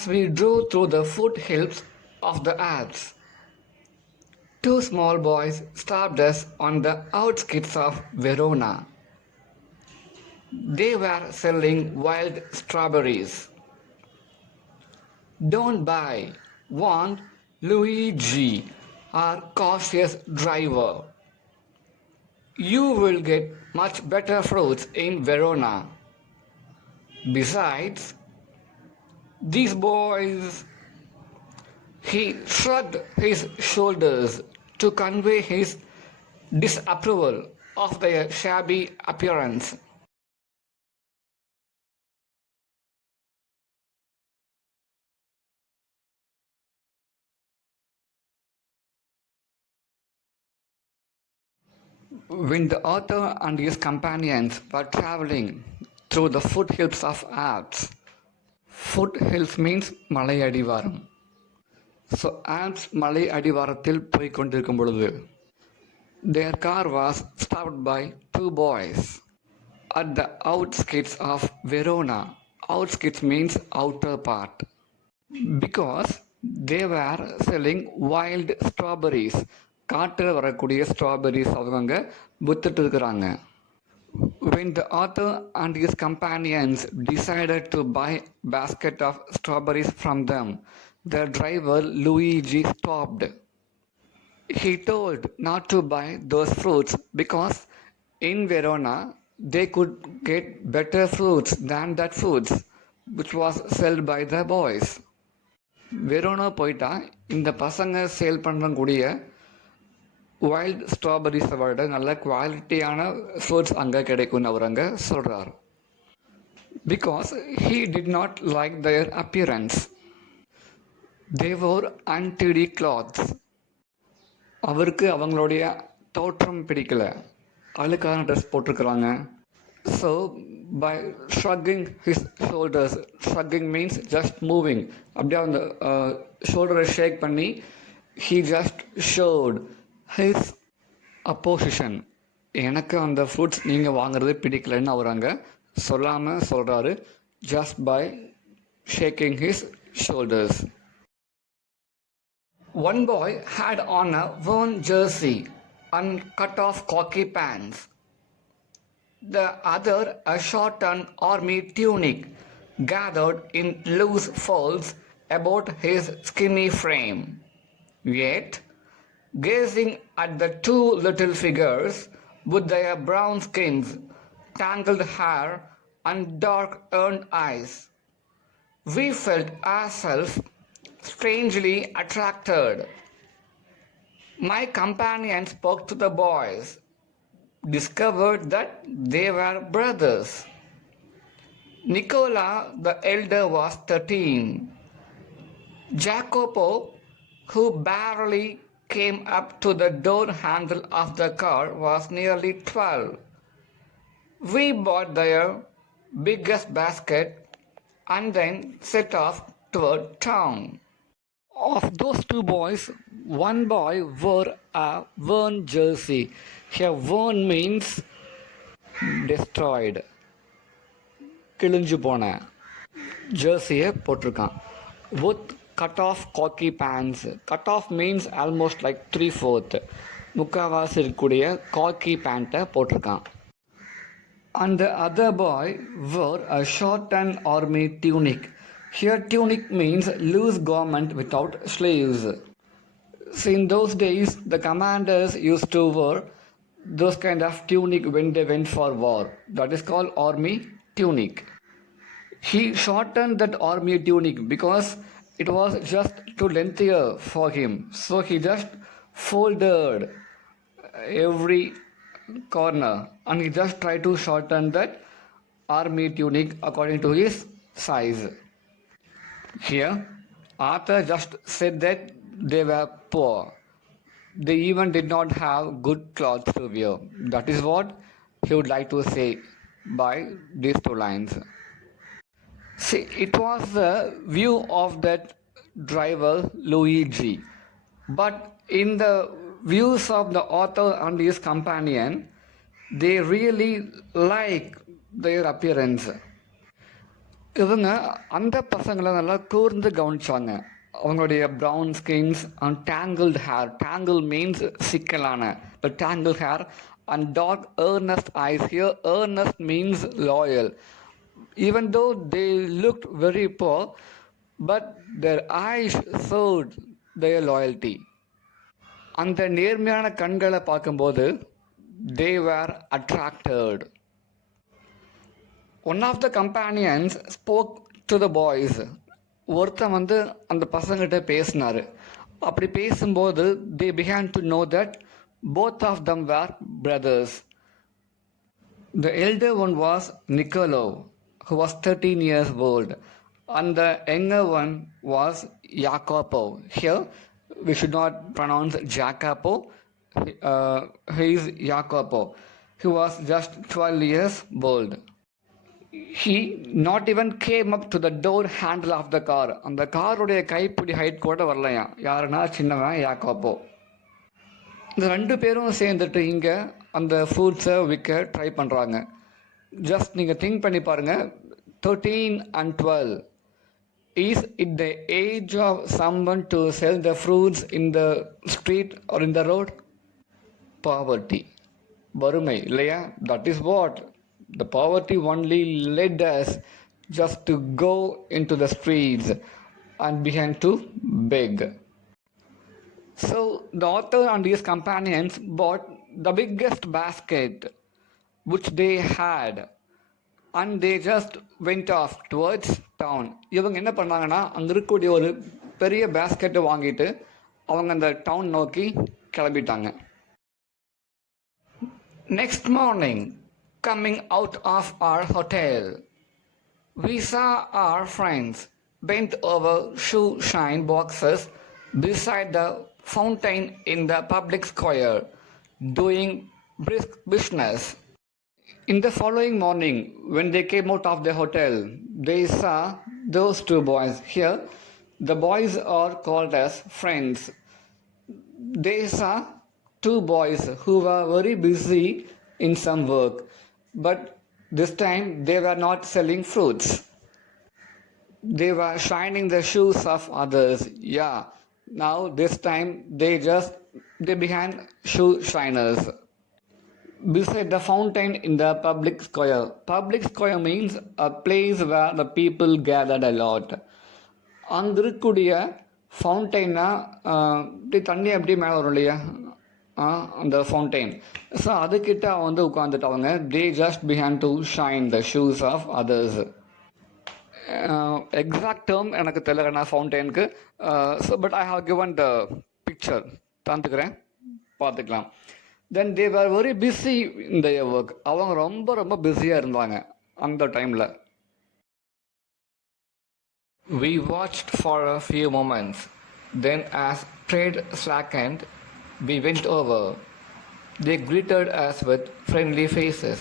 As we drove through the foothills of the Alps, two small boys stopped us on the outskirts of Verona. They were selling wild strawberries. Don't buy, warned Luigi, our cautious driver. You will get much better fruits in Verona. Besides, these boys. He shrugged his shoulders to convey his disapproval of their shabby appearance. When the author and his companions were traveling through the foothills of Alps, foothills means மலை அடிவாரம். So Alps மலை அடிவாரத்தில் போய் கொண்டிருக்கும் பொழுது their car was stopped by two boys at the outskirts of Verona. Outskirts means outer part. Because they were selling wild strawberries. காட்டில் வரக்கூடிய ஸ்ட்ராபெரிஸ் அவங்க வித்துட்டு இருக்கிறாங்க. When the author and his companions decided to buy a basket of strawberries from them, the driver Luigi stopped. He told not to buy those fruits because in Verona they could get better fruits than that fruits which was sold by the boys. Verona போயிட்டா இந்த பசங்க சேல் பண்ணக்கூடிய வைல்ட் ஸ்ட்ராபெரிஸை விட நல்ல குவாலிட்டியான ஃப்ரூட்ஸ் அங்கே கிடைக்கும்னு அவர் அங்கே சொல்கிறார். Because he did not like their appearance. They wore untidy clothes. அவருக்கு அவங்களுடைய தோற்றம் பிடிக்கல, அழுக்கான ட்ரெஸ் போட்டிருக்கிறாங்க. So by shrugging his shoulders, shrugging means just moving, அப்படியே அந்த ஷோல்டரை ஷேக் பண்ணி he just showed his opposition. எனக்கு அந்த ஃப்ரூட்ஸ் நீங்கள் வாங்குறது பிடிக்கலன்னு அவர் அங்கே சொல்லாமல் சொல்கிறாரு, just by shaking his shoulders. One boy had on a worn jersey and cut-off khaki pants. The other a shortened army tunic gathered in loose folds about his skinny frame. Yet, gazing at the two little figures with their brown skins, tangled hair and dark earned eyes, we felt ourselves strangely attracted. My companion spoke to the boys, discovered that they were brothers. Nicola, the elder, was 13. Jacopo, who barely came up to the door handle of the car, was nearly 12. We bought their biggest basket and then set off toward town. Of those two boys, one boy wore a worn jersey. Here, worn means destroyed. கிழிஞ்சு போன ஜெர்சியை போட்டிருக்கான். With cut-off khaki pants. Cut-off means almost like 3/4. முக்கால்வாசி இருக்கக்கூடிய khaki பேண்ட்டை போட்டிருக்கான். And the other boy wore a shortened army tunic. Here tunic means loose garment without sleeves. So in those days, the commanders used to wear those kind of tunic when they went for war. That is called army tunic. He shortened that army tunic because it was just too lengthier for him. So he just folded every corner and he just tried to shorten that army tunic according to his size. Here, Arthur just said that they were poor. They even did not have good clothes to wear. That is what he would like to say by these two lines. See, it was the view of that driver Luigi. But in the views of the author and his companion, they really like their appearance. இவங்க அந்த பசங்களை நல்லா கூர்ந்து கவனிச்சாங்க. அவங்களுடைய brown skins and tangled hair. Tangle means சிக்கலான. The tangled hair and dark earnest eyes. Here earnest means loyal. Even though they looked very poor, but their eyes showed their loyalty. அந்த நேர்மையான கண்களை பார்க்கும்போது they were attracted. One of the companions spoke to the boys. ஒருத்தன் வந்து அந்த பசங்கிட்ட பேசினார். அப்படி பேசும்போது they began to know that both of them were brothers. The elder one was Niccolo, who was 13 years old, and the younger one was Jacopo. Here we should not pronounce Jacopo. He is Jacopo. He was just 12 years old. He not even came up to the door handle of the car. அந்த காருடைய கைப்பிடி ஹைட் கூட வரலையா. யாருன்னா சின்னவன் யாக்கோப்போ. இந்த 2 பேரும் சேர்ந்துட்டு இங்கே அந்த ஃப்ரூட்ஸை விற்க ட்ரை பண்ணுறாங்க. ஜஸ்ட் நீங்கள் திங்க் பண்ணி பாருங்கள். 13 and 12. Is it the age of someone to sell the fruits in the street or in the road? Poverty. வறுமை இல்லையா? That is what. The poverty only led us just to go into the streets and began to beg. So the author and his companions bought the biggest basket which they had and they just went off towards town. இவங்க என்ன பண்ணாங்கன்னா அங்கே இருக்கக்கூடிய ஒரு பெரிய பேஸ்கெட்டை வாங்கிட்டு அவங்க அந்த டவுன் நோக்கி கிளம்பிட்டாங்க. Next morning, coming out of our hotel, we saw our friends bent over shoe shine boxes beside the fountain in the public square, doing brisk business. In the following morning, when they came out of the hotel, they saw those 2 boys. Here, the boys are called as friends. They saw 2 boys who were very busy in some work, but this time they were not selling fruits. They were shining the shoes of others. Yeah, now this time they began shoe shiners. Beside the fountain in the public square. Public square means a place where the people gathered a lot. அங்கே இருக்கக்கூடிய ஃபவுண்டைன்னா இப்படி தண்ணி எப்படி மேலே வரும் இல்லையா, அந்த ஃபவுண்டைன். ஸோ அதுக்கிட்ட வந்து உட்காந்துட்டு அவங்க they just began to shine the shoes of others. Exact term எனக்கு தெரியலண்ணா ஃபவுண்டைனுக்கு. So but I have given the picture. தந்துக்கிறேன், பார்த்துக்கலாம். Then they were very busy in their work. அவங்க ரொம்ப ரொம்ப பிஸியாக இருந்தாங்க அந்த டைமில். We watched for a few moments. Then as trade slackened, we went over. They greeted us with friendly faces.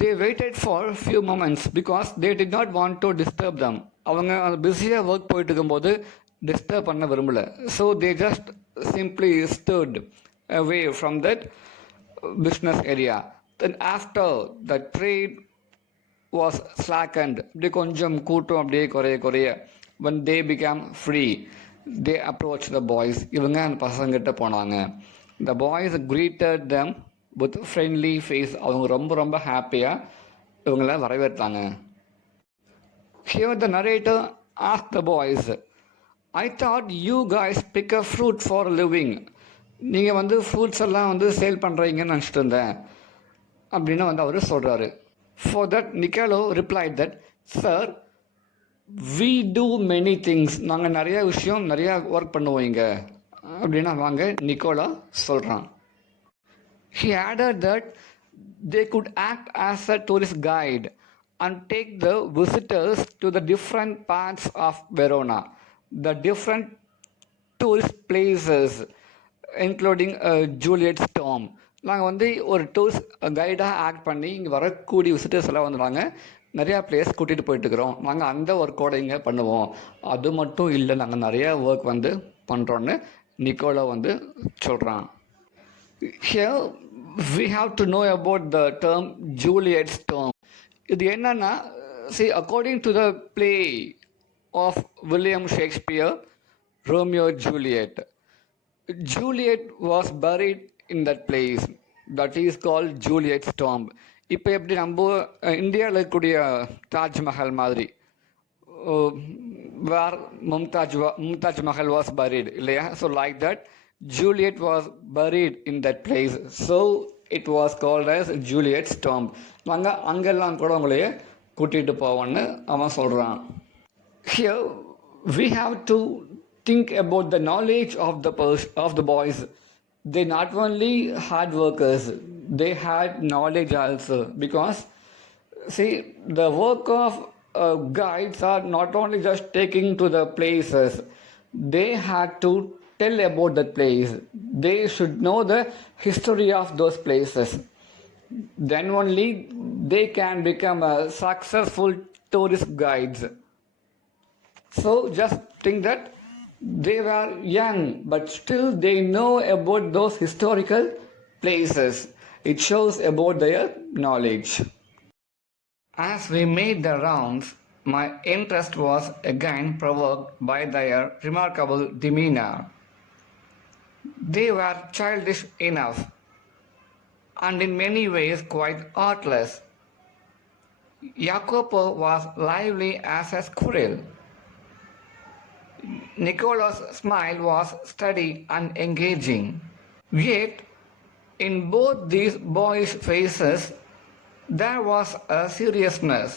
They waited for a few moments because they did not want to disturb them. அவங்க பிஸியாக ஒர்க் போயிட்டு இருக்கும்போது disturb பண்ண விரும்பல. So they just simply stood away from that business area. Then after the trade was slackened, இப்படி கொஞ்சம் கூட்டம் அப்படியே குறைய when they became free, they approached the boys. இவங்க அந்த பசங்கிட்ட போனாங்க. The boys greeted them with friendly face. அவங்க ரொம்ப ரொம்ப ஹாப்பியாக இவங்கள வரவேற்றாங்க. Here the narrator asked the boys, I thought you guys pick a fruit for a living. நீங்கள் வந்து ஃப்ரூட்ஸ் எல்லாம் வந்து சேல் பண்ணுறீங்கன்னு நினச்சிட்டு இருந்தேன் அப்படின்னு வந்து அவர் சொல்கிறாரு. For that Niccolo replied that, Sir, we do many things. நாங்கள் நிறையா விஷயம் நிறையா ஒர்க் பண்ணுவோம் இங்கே அப்படின்னா வாங்க நிக்கோலா சொல்கிறான். He added that they could act as a tourist guide and take the visitors to the different parts of Verona. The different tourist places, including Juliet's Tomb. நாங்கள் வந்து ஒரு டூரிஸ்ட் கைடாக ஆக்ட் பண்ணி இங்கே வரக்கூடிய விசிட்டர்ஸ் எல்லாம் வந்து நாங்கள் நிறையா பிளேஸ் கூட்டிகிட்டு போயிட்டுருக்குறோம். நாங்கள் அந்த ஒர்க்கோட இங்கே பண்ணுவோம். அது மட்டும் இல்லை, நாங்கள் நிறையா ஒர்க் வந்து பண்ணுறோன்னு நிக்கோலோ வந்து சொல்கிறான். Here we have to know about the term Juliet's Tomb. இது என்னன்னா, see, according to the play of William Shakespeare, Romeo and Juliet, Juliet was buried in that place. That is called Juliet's Tomb. இப்போ எப்படி நம்ம இந்தியாவில் இருக்கக்கூடிய தாஜ்மஹல் மாதிரி, where Mumtaz Mahal was buried, இல்லையா? So like that, Juliet was buried in that place. So it was called as Juliet's Tomb. நாங்கள் அங்கெல்லாம் கூட உங்களையே கூட்டிகிட்டு போவோன்னு அவன் சொல்கிறான். Here we have to think about the knowledge of the boys. They not only hard workers, they had knowledge also, because see, the work of guides are not only just taking to the places, they had to tell about the place. They should know the history of those places. Then only they can become a successful tourist guides. So just think that they were young, but still they know about those historical places. It shows about their knowledge. As we made the rounds, my interest was again provoked by their remarkable demeanor. They were childish enough, and in many ways quite artless. Jacopo was lively as a squirrel. Niccolo's smile was steady and engaging. Yet, in both these boyish faces, there was a seriousness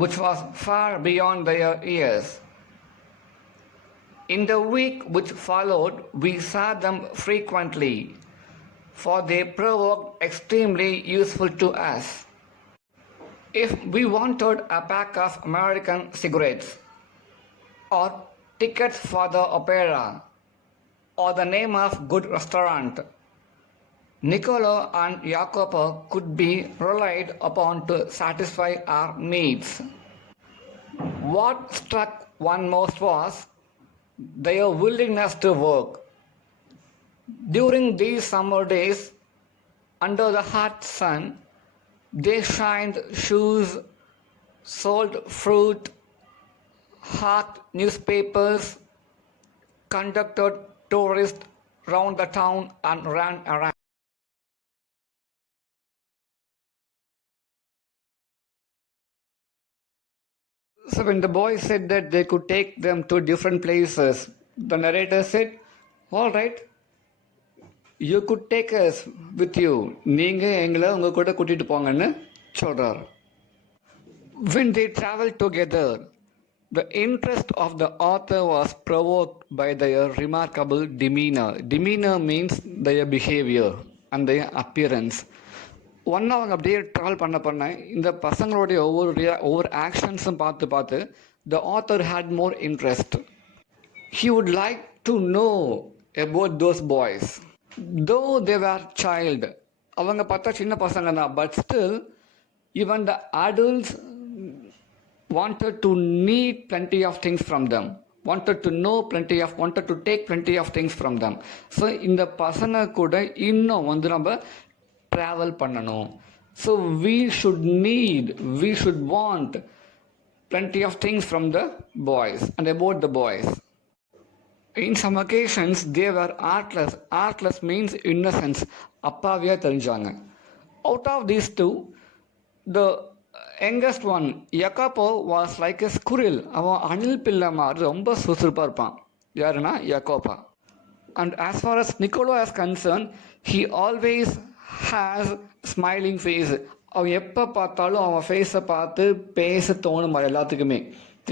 which was far beyond their years. In the week which followed, we saw them frequently, for they proved extremely useful to us. If we wanted a pack of American cigarettes, or tickets for the opera, or the name of good restaurant, Niccolo and Jacopo could be relied upon to satisfy our needs. What struck one most was their willingness to work. During these summer days, under the hot sun, they shined shoes, sold fruit, hawked newspapers, conducted tourists round the town, and ran around. So when the boys said that they could take them to different places, the narrator said, all right, you could take us with you. நீங்கள் எங்களை உங்கள் கூட கூட்டிகிட்டு போங்கன்னு சொல்கிறார். When they traveled together, the interest of the author was provoked by their remarkable demeanor. Demeanor means their behavior and their appearance. ஒன்று அவங்க அப்படியே ட்ராவல் பண்ண இந்த பசங்களுடைய ஒவ்வொரு ஆக்ஷன்ஸும் பார்த்து the author had more interest. He would like to know about those boys. Though they were child, அவங்க பார்த்தா சின்ன பசங்க தான், but still even the adults wanted to need plenty of things from them, wanted to take plenty of things from them. So இந்த பசங்க கூட இன்னும் வந்து நம்ம ட்ராவல் பண்ணணும். So we should want plenty of things from the boys and about the boys. In some occasions they were artless. Artless means innocence. அப்பாவியா தெரிஞ்சாங்க. Out of these two, the youngest one, Jacopo, was like a squirrel. அவன் அணில் பிள்ளை மாதிரி ரொம்ப சுறுசுறுப்பாக இருப்பான். யாருன்னா Jacopo. And as far as Niccolo is concerned, he always has smiling face. அவன் எப்போ பார்த்தாலும் அவன் ஃபேஸை பார்த்து பேச தோணும் எல்லாத்துக்குமே.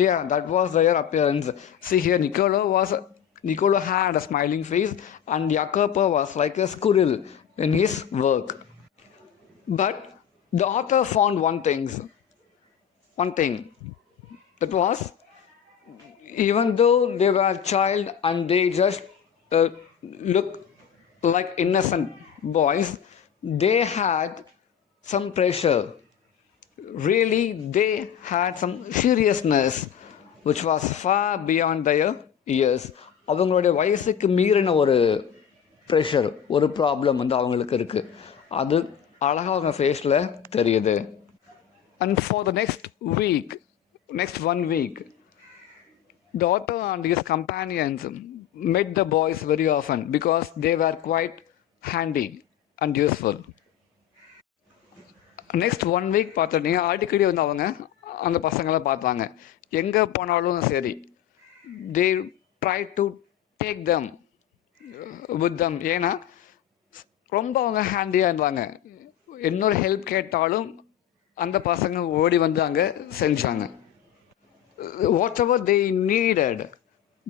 Yeah, that was their appearance. See here, Niccolo had a smiling face and Jacopo was like a squirrel in his work. But the author found one thing. That was, Even though they were child and they just look like innocent boys, they had some pressure. Really, they had some seriousness which was far beyond their years. அவங்களுடைய வயசுக்கு மீறின ஒரு ப்ரெஷர், ஒரு ப்ராப்ளம் வந்து அவங்களுக்கு இருக்குது. அது அழகாக அவங்க ஃபேஸில் தெரியுது. And for the next 1 week, the author and his companions met the boys very often because they were quite handy and useful. Next 1 week பார்த்துட்டீங்க, அடிக்கடி வந்து அவங்க அந்த பசங்களை பார்த்தாங்க. எங்கே போனாலும் சரி, they try to take them with them. ஏன்னா ரொம்ப அவங்க ஹேண்டியாக இருந்தாங்க. இன்னொரு ஹெல்ப் கேட்டாலும் அந்த பசங்க ஓடி வந்து அங்கே செஞ்சாங்க. Whatever they needed,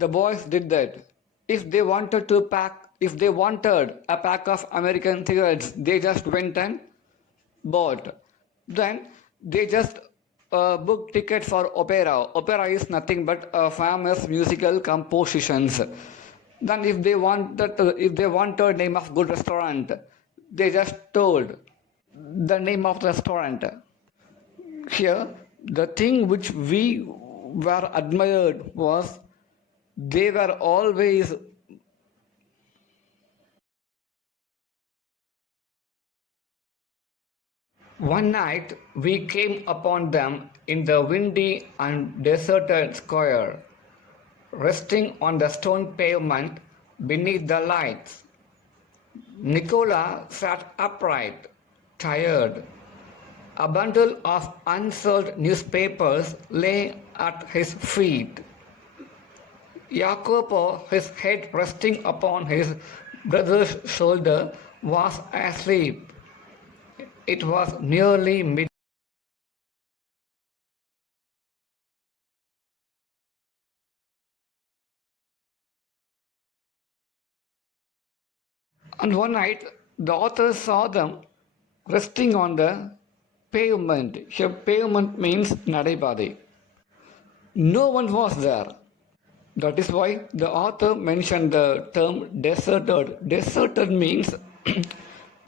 the boys did that. If they wanted a pack of American cigarettes, they just went and bought. Then they just booked tickets for opera. Opera is nothing but famous musical compositions. Then if they wanted name of good restaurant, they just told the name of the restaurant. Here, the thing which we were admired was they were always One night we came upon them in the windy and deserted square, resting on the stone pavement beneath the lights. Nicola sat upright, tired. A bundle of unsold newspapers lay at his feet. Jacopo, his head resting upon his brother's shoulder, was asleep. It was nearly midnight. And one night, the author saw them resting on the pavement. Here, pavement means நடைபாதை. No one was there. That is why the author mentioned the term deserted. Deserted means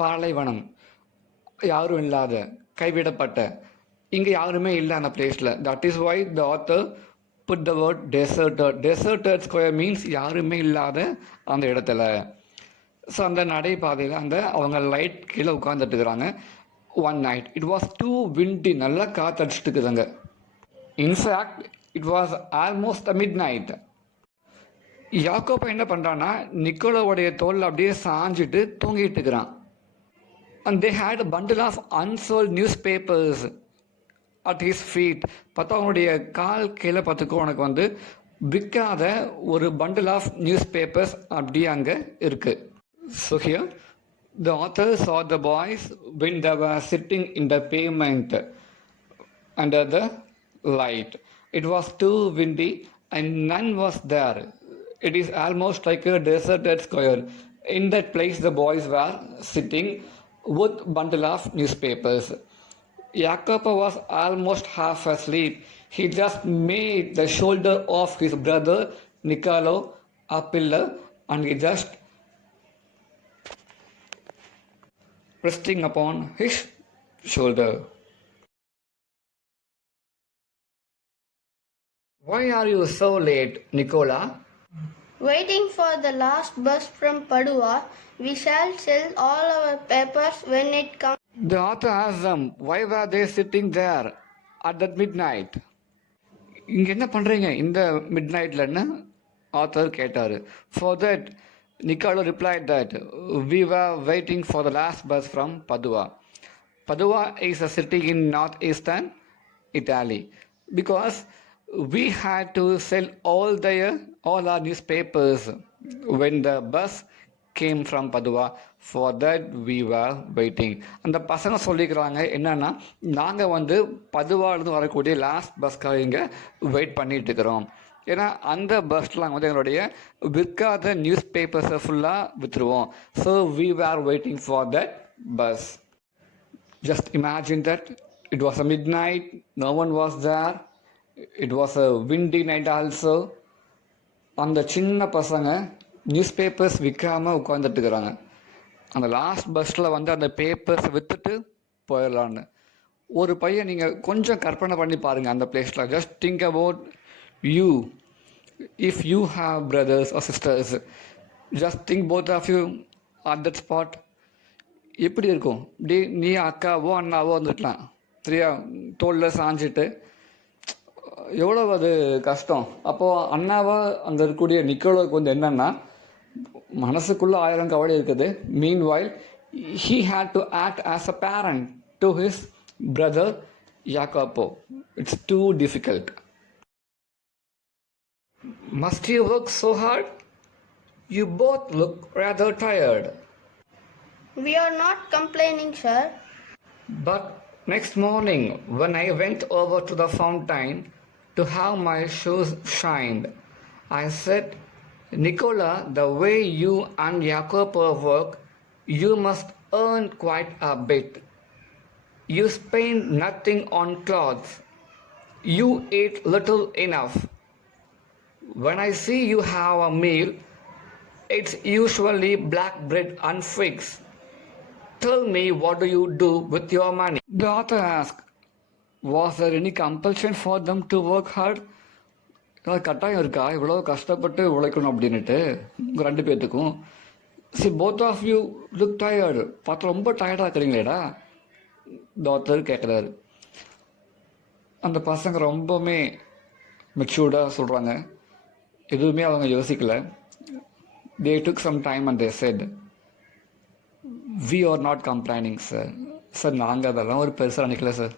பாலைவனம், யாரும் இல்லாத, கைவிடப்பட்ட, இங்கே யாருமே இல்லை அந்த பிளேஸில். That is why the author put the word deserted. Deserted square means யாருமே இல்லாத அந்த இடத்துல. ஸோ அந்த நடைபாதையில் அவங்க லைட் கீழே உட்காந்துட்டு இருக்கிறாங்க. One night it was too windy, நல்லா காற்றடிச்சிட்டு இருக்குதுங்க. In fact it was almost midnight. Jacopo என்ன பண்ணுறான்னா, நிக்கோலோடைய தோல் அப்படியே சாஞ்சிட்டு தூங்கிட்டு இருக்கிறான். And they had a bundle of unsold newspapers at his feet. பார்த்தா அவனுடைய கால் கீழே பார்த்துக்கோ, உனக்கு வந்து விற்காத ஒரு bundle of newspapers அப்படியே அங்கே இருக்குது. So here the author saw the boys when they were sitting in the pavement under the light. It was too windy and none was there. It is almost like a deserted square. In that place the boys were sitting with bundle of newspapers. Jacopo was almost half asleep. He just made the shoulder of his brother Niccolo a pillar and he just resting upon his shoulder. Why are you so late, Nicola? Waiting for the last bus from Padua. We shall sell all our papers when it comes. The author asked them, why were they sitting there at that midnight? இங்கே என்ன பண்ணுறீங்க இந்த மிட்நைட்லன்னு author கேட்டார். For that Nicola replied that we were waiting for the last bus from Padua. Padua is a city in northeastern Italy. Because we had to sell all our newspapers when the bus came from Padua. For that we were waiting. அந்த பசங்க சொல்லிக்கிறாங்க என்னன்னா, நாங்கள் வந்து பதுவாலேருந்து வரக்கூடிய லாஸ்ட் பஸ்க்காக இங்கே வெயிட் பண்ணிட்டு இருக்கிறோம். ஏன்னா அந்த பஸ்ஸில் நாங்கள் வந்து எங்களுடைய விற்காத நியூஸ் பேப்பர்ஸை ஃபுல்லாக விற்றுருவோம். So we were waiting for that bus. Just imagine that it was a midnight, no one was there. It was a windy night also. அந்த சின்ன பசங்க நியூஸ் பேப்பர்ஸ் விற்காமல் உட்காந்துட்டு இருக்கிறாங்க. அந்த லாஸ்ட் பஸ்ஸில் வந்து அந்த பேப்பர்ஸ் விற்றுட்டு போயிடலான்னு. ஒரு பையன் நீங்கள் கொஞ்சம் கற்பனை பண்ணி பாருங்கள் அந்த பிளேஸில். Just think about you. If you have brothers or sisters, just think both of you at that spot. எப்படி இருக்கும்? நீ அக்காவோ அண்ணாவோ வந்துடலாம் சரியா, தோளில் சாஞ்சிட்டு. எவ்வளோ அது கஷ்டம். அப்போது அண்ணாவா அங்கே இருக்கக்கூடிய நிக்கோலோவுக்கு வந்து என்னென்னா மனசுக்குள்ளே 1000 கவலை இருக்குது. மீன் while he had to act as a parent to his brother Jacopo. It's too difficult. Must you work so hard? You both look rather tired. We are not complaining, sir. But next morning, when I went over to the fountain to have my shoes shined, I said, Nicola, the way you and Jacopo work, you must earn quite a bit. You spend nothing on clothes. You eat little enough. When I see you have a meal, it's usually black bread and figs. Tell me, what do you do with your money? The author asked, was there any compulsion for them to work hard? கட்டாயம் இருக்கா இவ்வளோ கஷ்டப்பட்டு உழைக்கணும் அப்படின்னுட்டு உங்கள் 2 பேர்த்துக்கும்? See both of you look tired. பார்த்து ரொம்ப டயர்டாக இருக்கிறீங்களேடா இந்த ஆத்தர் கேட்குறாரு. அந்த பசங்க ரொம்பவுமே மெச்சூர்டாக சொல்கிறாங்க. எதுவுமே அவங்க யோசிக்கல. they took some time and they said, we are not complaining, sir. Sir நாங்கள் அதெல்லாம் ஒரு பெருசாக நினைக்கல sir.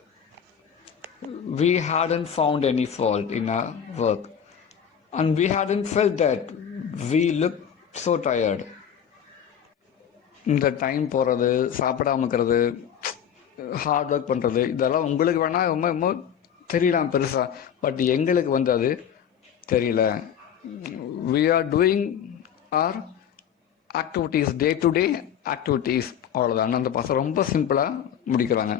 we hadn't found any fault in our work and we hadn't felt that we looked so tired. இந்த டைம் போகிறது, சாப்பிடாம இருக்கிறது, hard work பண்ணுறது, இதெல்லாம் உங்களுக்கு வேணால் ரொம்ப ரொம்ப தெரியலாம் பெருசாக. பட் எங்களுக்கு வந்து அது தெரியல. we are doing our activities, day to day activities, அவ்வளோதான். அந்த பசங்க ரொம்ப சிம்பிளாக முடிக்கிறாங்க.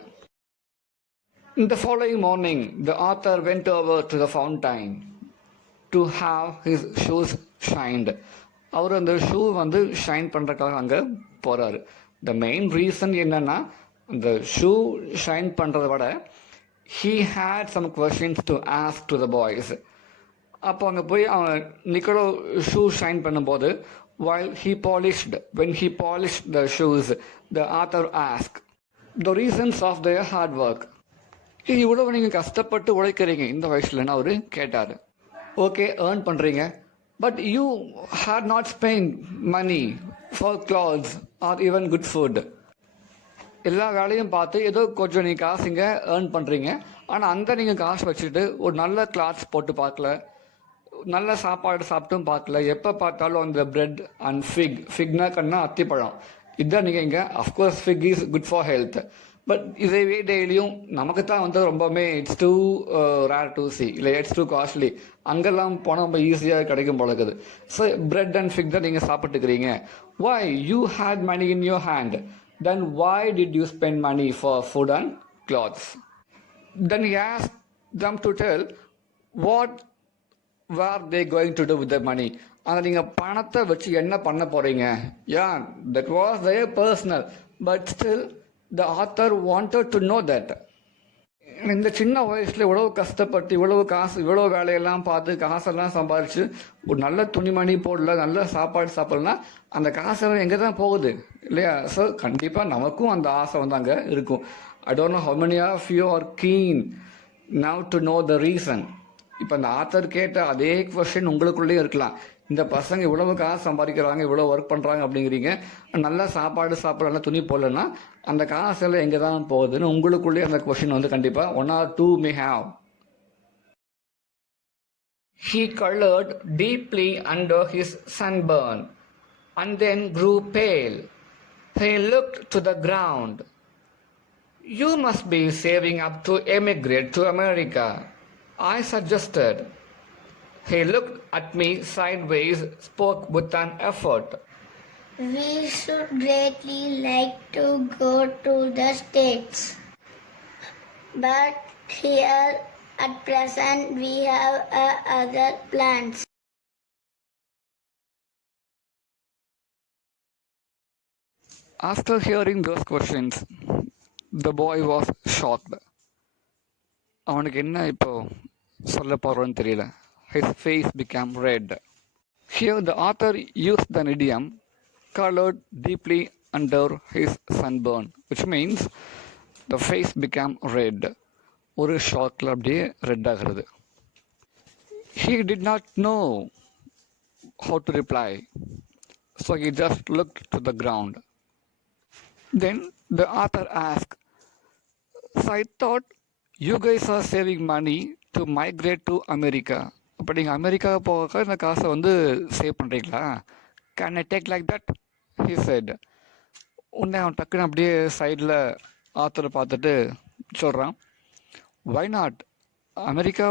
In the following morning, the author went over to the fountain to have his shoes shined. அவர் அந்த ஷூ வந்து ஷைன் பண்ணுறதுக்காக அங்கே போகிறாரு. த மெயின் ரீசன் என்னென்னா, அந்த ஷூ ஷைன் பண்ணுறத விட he had some questions to ask to the boys. அப்போ அங்கே போய் அவன் நிக்கோலோ ஷூ ஷைன் பண்ணும்போது when he polished the shoes, the author asked the reasons of their hard work. இவ்வளவு நீங்கள் கஷ்டப்பட்டு உழைக்கிறீங்க இந்த வயசுலன்னு அவர் கேட்டார். ஓகே, ஏர்ன் பண்ணுறீங்க, but you had not spend money for clothes or even good food. எல்லா வேலையும் பார்த்து ஏதோ கொஞ்சம் நீங்கள் காசுங்க ஏர்ன் பண்ணுறீங்க. ஆனால் அந்த நீங்கள் காசு வச்சுட்டு ஒரு நல்ல கிளாத்ஸ் போட்டு பார்க்கல, நல்ல சாப்பாடு சாப்பிட்டும் பார்க்கல. எப்போ பார்த்தாலும் அந்த பிரெட் அண்ட் ஃபிக்னா கண்ணா அத்திப்பழம், இதுதான் நீங்கள் இங்கே. Of course fig is good for health, but இதேவே டெய்லியும் நமக்கு தான் வந்து ரொம்பவுமே it's too rare to see, இல்லை இட்ஸ் டூ காஸ்ட்லி. அங்கெல்லாம் போனால் ரொம்ப ஈஸியாக கிடைக்கும் போல இருக்குது. ஸோ பிரெட் அண்ட் ஃபிக் தான் நீங்கள் சாப்பிட்டுக்கிறீங்க. why you had money in your hand, then why did you spend money for food and clothes? Then he asked them to tell what were they going to do with the money. அதை நீங்கள் பணத்தை வச்சு என்ன பண்ண போகிறீங்க? that was their personal, but still the author wanted to know that. இந்த சின்ன வயசில் இவ்வளோ கஷ்டப்பட்டு இவ்வளோ காசு இவ்வளோ வேலையெல்லாம் பார்த்து காசெல்லாம் சம்பாதிச்சு ஒரு நல்ல துணிமணி போடல, நல்ல சாப்பாடு சாப்பிடலாம், அந்த காசெல்லாம் எங்கே தான் போகுது இல்லையா? ஸோ கண்டிப்பாக நமக்கும் அந்த ஆசை வந்து அங்கே இருக்கும். I don't know how many of you are keen now to know the reason. இப்போ அந்த ஆத்தர் கேட்ட அதே கொஸ்டின் உங்களுக்குள்ளேயும் இருக்கலாம். இந்த பசங்க இவ்வளவு காசு சம்பாதிக்கிறாங்க, இவ்வளோ ஒர்க் பண்ணுறாங்க அப்படிங்கிறீங்க, நல்லா சாப்பாடு சாப்பிட, நல்லா துணி போடலன்னா அந்த காசெல்லாம் எங்கே தான் போகுதுன்னு உங்களுக்குள்ளேயே அந்த கொஸ்டின் வந்து கண்டிப்பாக 1 or 2 may have. He colored deeply under his sunburn and then grew pale. He looked to the ground. You must be saving up to emigrate to America, I suggested. He looked at me sideways, spoke with an effort. We should greatly like to go to the States, but here at present we have other plans. After hearing those questions, the boy was shocked. அவனுக்கு என்ன இப்போ சொல்ல போறோன்னு தெரியல. His face became red. Here the author used an idiom colored deeply under his sunburn, which means the face became red. ஒரு ஷாக்கில் அப்படியே ரெட் ஆகிறது. He did not know how to reply, so he just looked to the ground. Then the author asked, "So I thought you guys are saving money to migrate to America. அப்போ நீங்கள் அமெரிக்காவை போக இந்த காசை வந்து சேவ் பண்ணுறீங்களா? Can I take like that?" he said. உடனே அவன் டக்குன்னு அப்படியே சைடில் ஆத்தரை பார்த்துட்டு சொல்கிறான், "Why not? அமெரிக்கா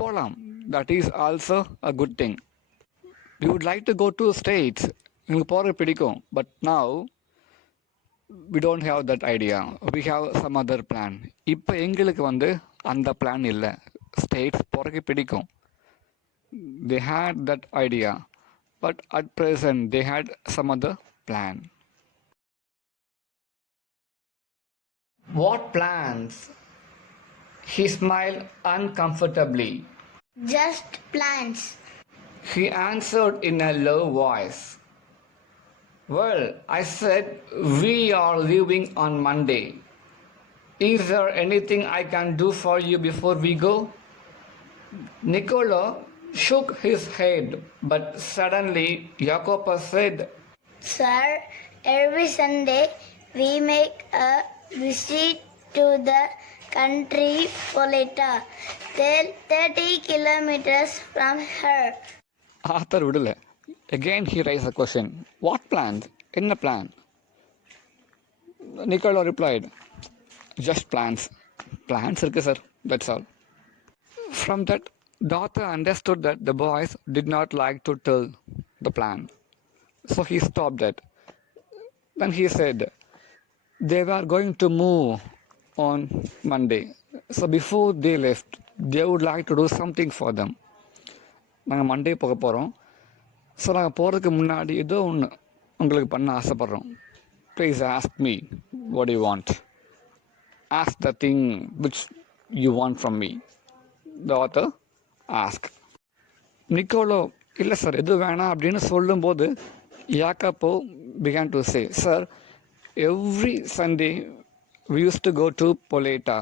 போகலாம். That is also a good thing. We would like to go to states. எங்களுக்கு போகிறது பிடிக்கும். But now we don't have that idea. We have some other plan. இப்போ எங்களுக்கு வந்து அந்த பிளான் இல்லை. ஸ்டேட்ஸ் போகிறதுக்கு பிடிக்கும். They had that idea, but at present they had some other plan." What plans? He smiled uncomfortably. Just plans. He answered in a low voice. "Well, I said we are leaving on Monday. Is there anything I can do for you before we go?" Nicola shook his head, but suddenly Jacopo said, Sir, every Sunday we make a visit to the country Poleta, 30 kilometers from here. Author விடல. Again he raised a question. What plans? என்ன plan? Nicola replied, "Just plans. Plans இருக்கு sir. That's all." From that, the author understood that the boys did not like to tell the plan. So he stopped that. Then he said, they were going to move on Monday. So before they left, they would like to do something for them. நாங்கள் மண்டே போக போகிறோம். ஸோ நாங்கள் போகிறதுக்கு முன்னாடி ஏதோ ஒன்று உங்களுக்கு பண்ண ஆசைப்பட்றோம். Please ask me what you want. Ask the thing which you want from me. The author ask. Nicola இல்லை சார் எது வேணாம் அப்படின்னு சொல்லும்போது யாக்கோப்போ began to say, "Sir, every Sunday we used to go to Poleta,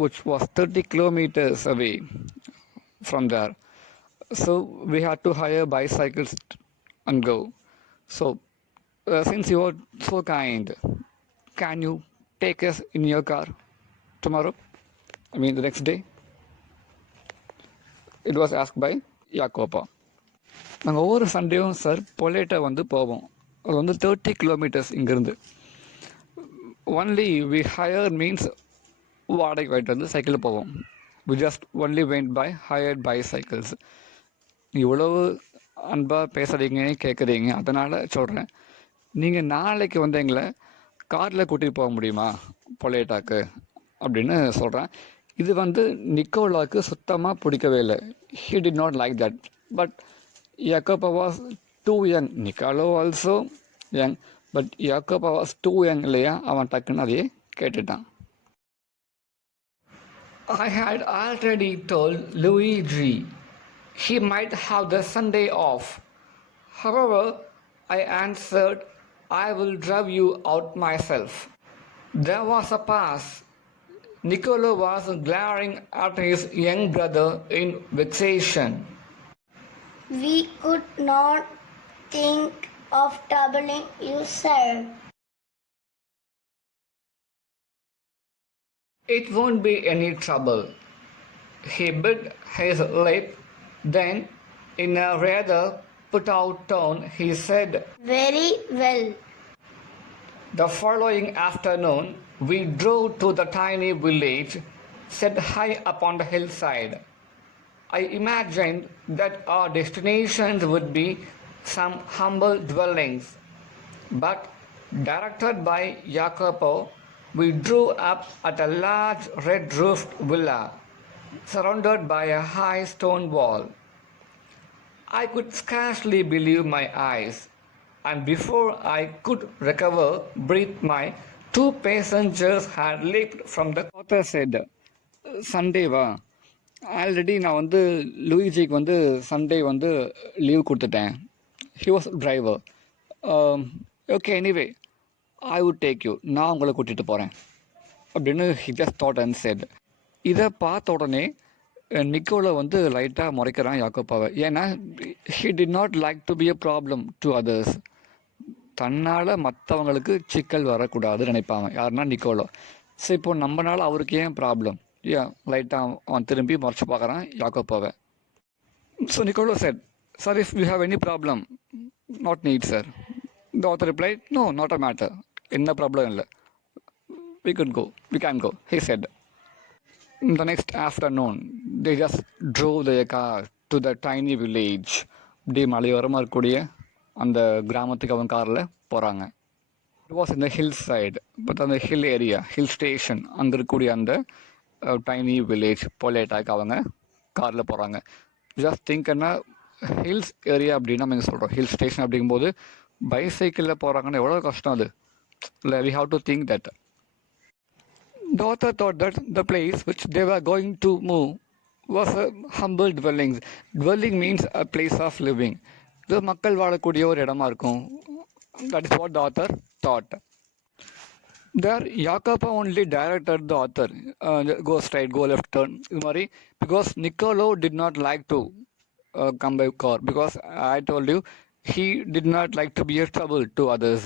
which was 30 kilometers away from there. So we had to hire bicycles and go. So since you are so kind, can you take us in your car tomorrow? I mean the next day." It was asked by Jacopo. நாங்கள் ஒவ்வொரு சண்டேவும் சார் பொலேட்டா வந்து போவோம். அது வந்து 30 கிலோமீட்டர்ஸ் இங்கேருந்து. Only we higher means வாடகை வாங்கிட்டு வந்து சைக்கிளில் போவோம். We just only went by hired bicycles. இவ்வளவு அன்பாக பேசுகிறீங்க கேட்குறீங்க, அதனால் சொல்கிறேன். நீங்கள் நாளைக்கு வந்து எங்களை காரில் கூட்டிகிட்டு போக முடியுமா பொலேட்டாக்கு அப்படின்னு சொல்கிறேன். இது வந்து நிக்கோலாவுக்கு சுத்தமாக பிடிக்கவே இல்லை. He did not like that. But Jacopo was too young. Nicolo also young. But Jacopo was too young இல்லையா? அவன் டக்குன்னு அதையே கேட்டுட்டான். I had already told Luigi he might have the Sunday off. However, I answered, "I will drive you out myself." There was a pause. Niccolo was glaring at his young brother in vexation. We could not think of troubling you, sir. "It won't be any trouble." He bit his lip. Then, in a rather put-out tone, he said, Very well. The following afternoon, we drove to the tiny village set high upon the hillside. I imagined that our destinations would be some humble dwellings, but directed by Jacopo, we drew up at a large red-roofed villa surrounded by a high stone wall. I could scarcely believe my eyes. and before I could recover breathe, my two passengers had leaped from the author said, சண்டேவா already நான் வந்து லூயிஜிக்கு வந்து Sunday வந்து leave கொடுத்துட்டேன். He was driver. Okay anyway I would take you, நான் உங்களை கூட்டிகிட்டு போகிறேன் அப்படின்னு he just thought and said. இதை பார்த்த உடனே நிக்கோலை வந்து லைட்டாக முறைக்கிறான் யாக்கோப்பாவை. ஏன்னா he did not like to be a problem to others. தன்னால் மற்றவங்களுக்கு சிக்கல் வரக்கூடாதுன்னு நினைப்பாங்க. யாருன்னா நிக்கோலோ. ஸோ இப்போ நம்மனால அவருக்கு ஏன் ப்ராப்ளம்? ஏன் லைட்டாக அவன் திரும்பி முறைச்சி பார்க்குறான் யாக்கோப்பாவை. So Nicola said, sir if you have any problem not need sir. The author replied, no not a matter, என்ன ப்ராப்ளம் இல்லை, we can go, he said. The next afternoon, they just drove their car to the tiny village. இப்படி மலையோரமாக இருக்கக்கூடிய அந்த கிராமத்துக்கு அவன் காரில் போகிறாங்க. It was in the hill side, but அந்த ஹில் ஏரியா, ஹில் ஸ்டேஷன், அங்கே இருக்கக்கூடிய அந்த டைனி வில்லேஜ் பொலேட்டாக்கு அவங்க காரில் போகிறாங்க. ஜஸ்ட் திங்க் என்ன ஹில்ஸ் ஏரியா அப்படின்னு நம்ம இங்கே சொல்கிறோம். ஹில் ஸ்டேஷன் அப்படிங்கும்போது பைசைக்கிளில் போகிறாங்கன்னா எவ்வளோ கஷ்டம் அது இல்லை. We have to think that. The author thought that the place which they were going to move was a humble dwelling. Dwelling means a place of living. இது மக்கள் வாழக்கூடிய ஒரு இடமா இருக்கும். That is what the author thought. There, Jacopo only directed the author, go straight, go left, turn. இது மாதிரி because Niccolo did not like to come by car, because I told you he did not like to be a trouble to others.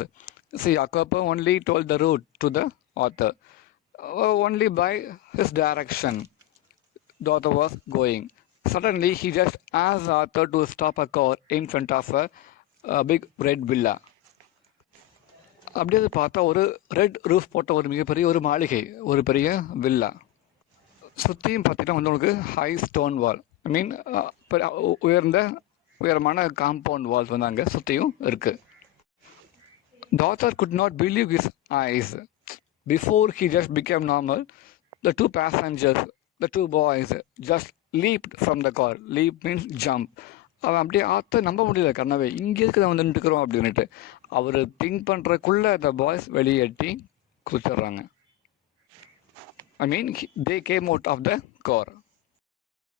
See, Jacopo only told the route to the author. Only by his direction the author was going. Suddenly he just asked the author to stop a car in front of a big red villa. அப்படியே அதை பார்த்தா ஒரு red roof போட்ட ஒரு மிகப்பெரிய ஒரு மாளிகை, ஒரு பெரிய வில்லா. சுற்றியும் பார்த்தீங்கன்னா வந்து உங்களுக்கு ஹை ஸ்டோன் வால், ஐ மீன் உயரமான காம்பவுண்ட் வால்ஸ் வந்து அங்கே சுற்றியும் இருக்குது. The author could not believe his eyes. Before he just became normal, the two passengers, the two boys, just leaped from the car. Leap means jump. அவன் அப்படியே நம்ப முடியல கண்ணாவே, இங்கே இருக்குது அவன் நின்றுக்கிறோம் அப்படின்ட்டு. அவர் திங்க் பண்ணுறக்குள்ளே அந்த பாய்ஸ் வெளியேட்டி குதிச்சிடுறாங்க. I mean they came out of the car.